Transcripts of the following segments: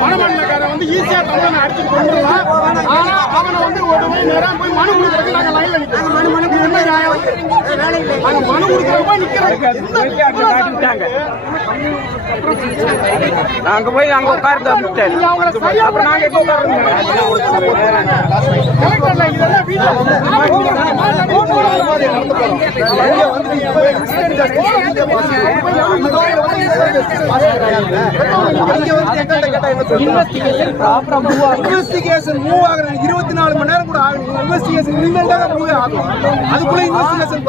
மணமண்டலக்காரன் வந்து ஈஸியா தமிழனை அடிச்சு கொண்டுலாம். ஆனா அவனை வந்து ஒரு நேரம் போய் மனு கொடுக்கறதுக்கு நாங்க லைன்ல நிக்கிறோம். மனு கொடுக்கறப்ப போய் நிக்கிறோம். நாங்க போய் அங்க உட்கார்ந்து அப்புறம் நாங்க எப்போ உட்கார்ந்து இன்வெஸ்டிகேஷன் மூவ் ஆகுற 24 மணி நேரம் கூட ஆகும். இன்வெஸ்டிகேஷன் இனிமேல் தான் மூவ் ஆகும். அதுக்குள்ள இன்வெஸ்டிகேஷன்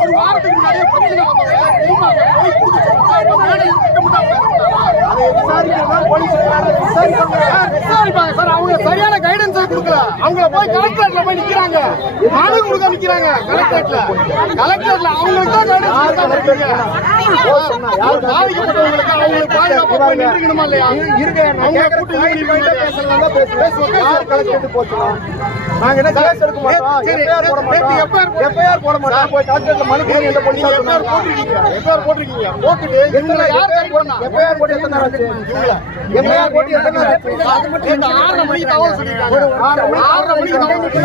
ஒரு வாரத்துக்கு முன்னாடியே பிரச்சனை விசாரிப்பாங்க சார். அவங்க சரியான கைடன்ஸ் கொடுக்கல. அவங்கள போய் கலெக்டரேட்ல போய் நிக்கிறாங்க, மனு கொடுக்க நிக்கிறாங்க. கலெக்டரேட்ல அவங்களுக்கு தான் பாதிக்கப்பட்டவங்களுக்கு அவங்களுக்கு பாதுகாப்பு போய் நின்றுக்கணுமா இல்லையா? அவங்க கூட்டு நாங்க என்ன கேஸ் எடுக்க மாட்டோம். எஃப்ஐஆர் போட மாட்டோம். போய் கலெக்டரேட்ல மனு போட்டு என்ன பண்ணி எஃப்ஐஆர் போட்டுருக்கீங்க. போட்டுட்டு எஃப்ஐஆர் போட்டு எத்தனை நாள் ஆச்சு? எஃப்ஐஆர் போட்டு எத்தனை நாள் ஆச்சு? 6:30 மணிக்கு தகவல் சொல்லிருக்காங்க. 6:30 மணிக்கு தகவல்